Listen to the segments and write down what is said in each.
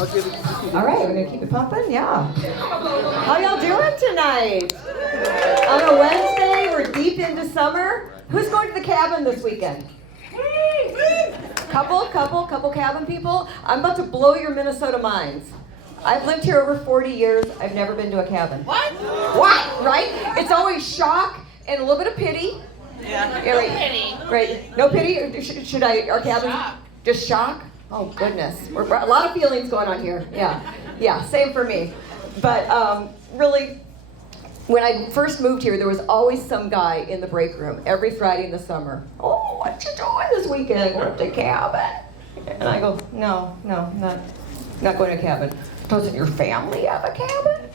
All right, we're gonna keep it pumping. Yeah. How y'all doing tonight? On a Wednesday, we're deep into summer. Who's going to the cabin this weekend? Couple cabin people. I'm about to blow your Minnesota minds. I've lived here over 40 years. I've never been to a cabin. What? What? Right? It's always shock and a little bit of pity. Yeah. Right. No pity. Right. No pity? Or should our cabin? Shock. Just shock? Oh, goodness. A lot of feelings going on here. Yeah. Yeah, same for me. But really, when I first moved here, there was always some guy in the break room every Friday in the summer. Oh, what you doing this weekend? Going to cabin? And I go, no, not going to a cabin. Doesn't your family have a cabin?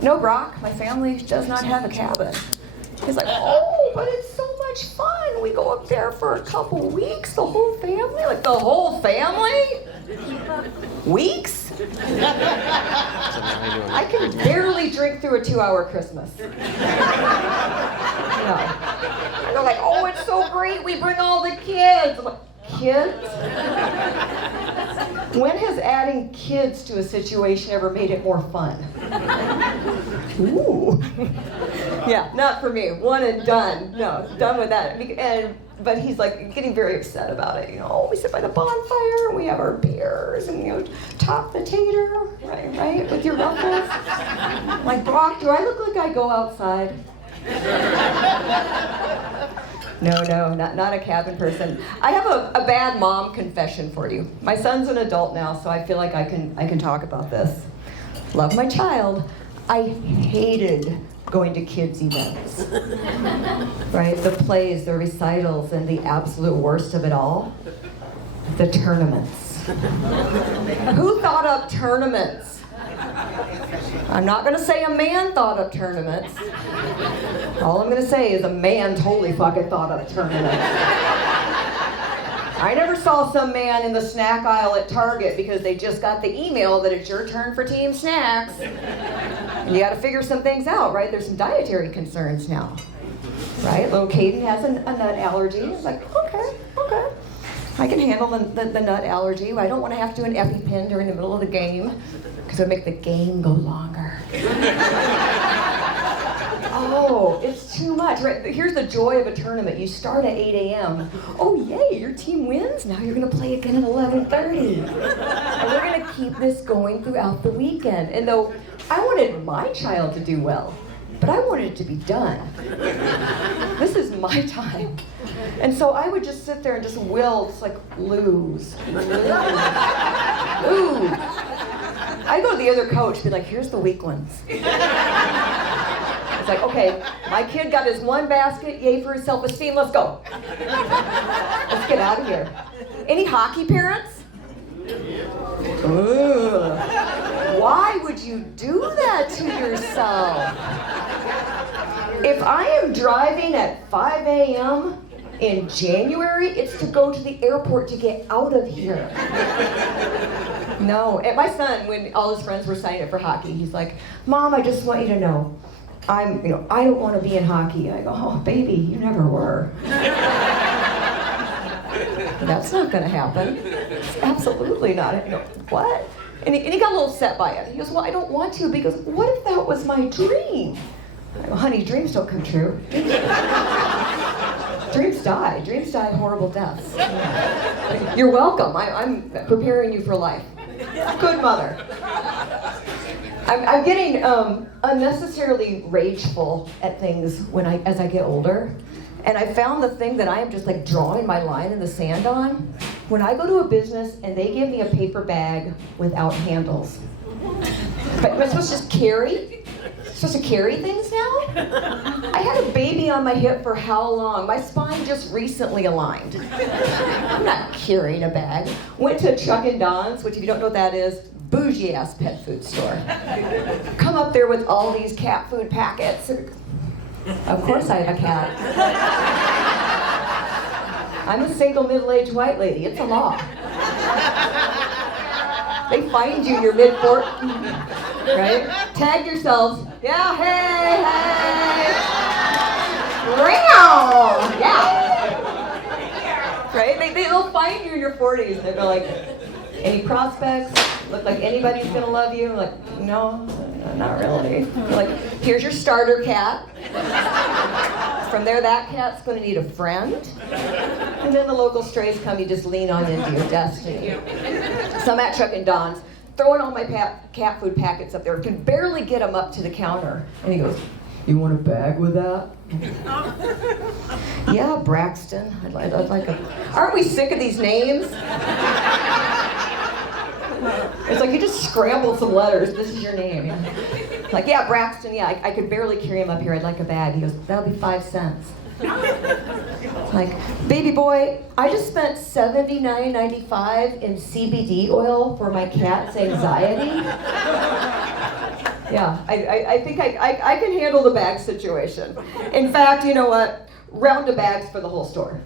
No, Brock, my family does not have a cabin. He's like, oh, but it's so much fun. We go up there for a couple weeks, the whole family. Like, the whole family? Weeks? I can barely drink through a 2-hour Christmas. No. And they're like, oh, it's so great. We bring all the kids. I'm like, kids? When has adding kids to a situation ever made it more fun? Ooh. Yeah, not for me. One and done. No, done with that. But he's like getting very upset about it. You know, oh, we sit by the bonfire and we have our beers and, you know, top the tater, right, with your ruffles. I'm like, Brock, do I look like I go outside? No, not a cabin person. I have a bad mom confession for you. My son's an adult now, so I feel like I can talk about this. Love my child. I hated going to kids' events. Right? The plays, the recitals, and the absolute worst of it all, the tournaments. Who thought up tournaments? I'm not going to say a man thought up tournaments. All I'm going to say is a man totally fucking thought up tournaments. I never saw some man in the snack aisle at Target because they just got the email that it's your turn for team snacks. And you got to figure some things out, right? There's some dietary concerns now, right? Little Caden has a nut allergy. It's like, okay. I can handle the nut allergy. I don't want to have to do an EpiPen during the middle of the game because it would make the game go longer. Oh, it's too much. Right? Here's the joy of a tournament. You start at 8 a.m. Oh, yay, your team wins. Now you're going to play again at 11:30. And we're going to keep this going throughout the weekend. And though I wanted my child to do well, but I wanted it to be done. This is my time. And so I would just sit there and just will, just like, lose. I go to the other coach and be like, here's the weak ones. It's like, okay, my kid got his one basket, yay for his self-esteem, let's go. Let's get out of here. Any hockey parents? Ugh. Why would you do that to yourself? If I am driving at 5 a.m. in January, it's to go to the airport to get out of here. No, and my son, when all his friends were signing up for hockey, he's like, Mom, I just want you to know, I don't want to be in hockey. I go, oh, baby, you never were. That's not going to happen. It's absolutely not. What? And he got a little upset by it. He goes, well, I don't want to because what if that was my dream? I go, honey, dreams don't come true. Dreams die. Dreams die horrible deaths. You're welcome. I'm preparing you for life. Good mother. I'm getting unnecessarily rageful at things as I get older. And I found the thing that I am just like drawing my line in the sand on. When I go to a business and they give me a paper bag without handles. But am I supposed to just carry? Supposed to carry things now? I had a baby on my hip for how long? My spine just recently aligned. I'm not carrying a bag. Went to Chuck and Don's, which if you don't know what that is, bougie ass pet food store. Come up there with all these cat food packets. Of course I have a cat. I'm a single middle-aged white lady. It's a law. They find you, you're mid-40s, right? Tag yourselves. Yeah, hey. Yeah. Right? They'll find you in your 40s and they'll be like, Any prospects? Look like anybody's gonna love you? Like, no, not really. Like, here's your starter cat. From there, that cat's gonna need a friend. And then the local strays come, you just lean on into your destiny. So I'm at Chuck and Don's, throwing all my cat food packets up there, can barely get them up to the counter. And he goes, "You want a bag with that?" Yeah, Braxton. I'd like a... Aren't we sick of these names? It's like you just scrambled some letters. This is your name. Like, yeah, Braxton. Yeah, I could barely carry him up here. I'd like a bag. He goes, "That'll be 5 cents." Like, baby boy, I just spent $79.95 in CBD oil for my cat's anxiety. Yeah, I think I can handle the bag situation. In fact, you know what? Round of bags for the whole store.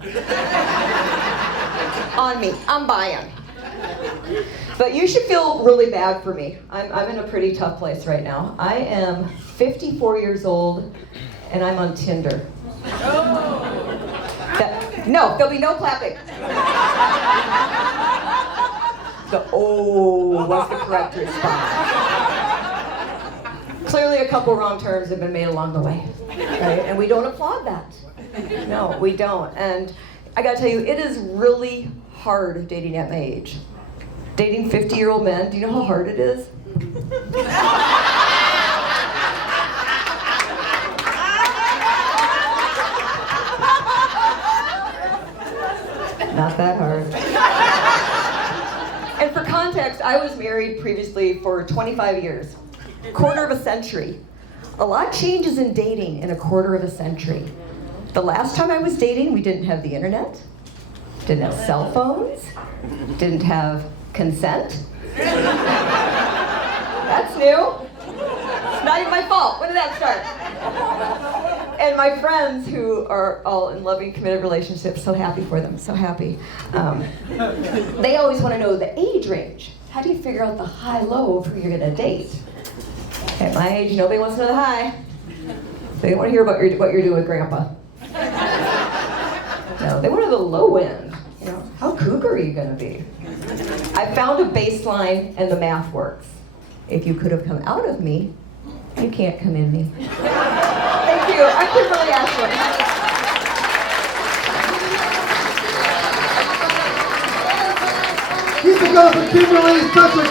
On me, I'm buying. But you should feel really bad for me. I'm in a pretty tough place right now. I am 54 years old, and I'm on Tinder. No, there'll be no clapping. The "oh" was the correct response. Clearly a couple wrong turns have been made along the way, right? And we don't applaud that. No, we don't. And I gotta tell you, it is really hard dating at my age. Dating 50-year-old men, do you know how hard it is? Not that hard. And for context, I was married previously for 25 years. Quarter of a century. A lot changes in dating in a quarter of a century. The last time I was dating, we didn't have the internet, didn't have cell phones, didn't have consent. That's new. It's not even my fault. When did that start? And my friends who are all in loving, committed relationships, so happy for them, so happy. They always want to know the age range. How do you figure out the high-low of who you're going to date? At my age, nobody wants to know the high. They want to hear about what you're doing with Grandpa. No, they want to know the low end. You know, how cougar are you going to be? I found a baseline, and the math works. If you could have come out of me, you can't come in me. Thank you. I'm Kimberly Ashland. Keep it going for Kimberly. Such a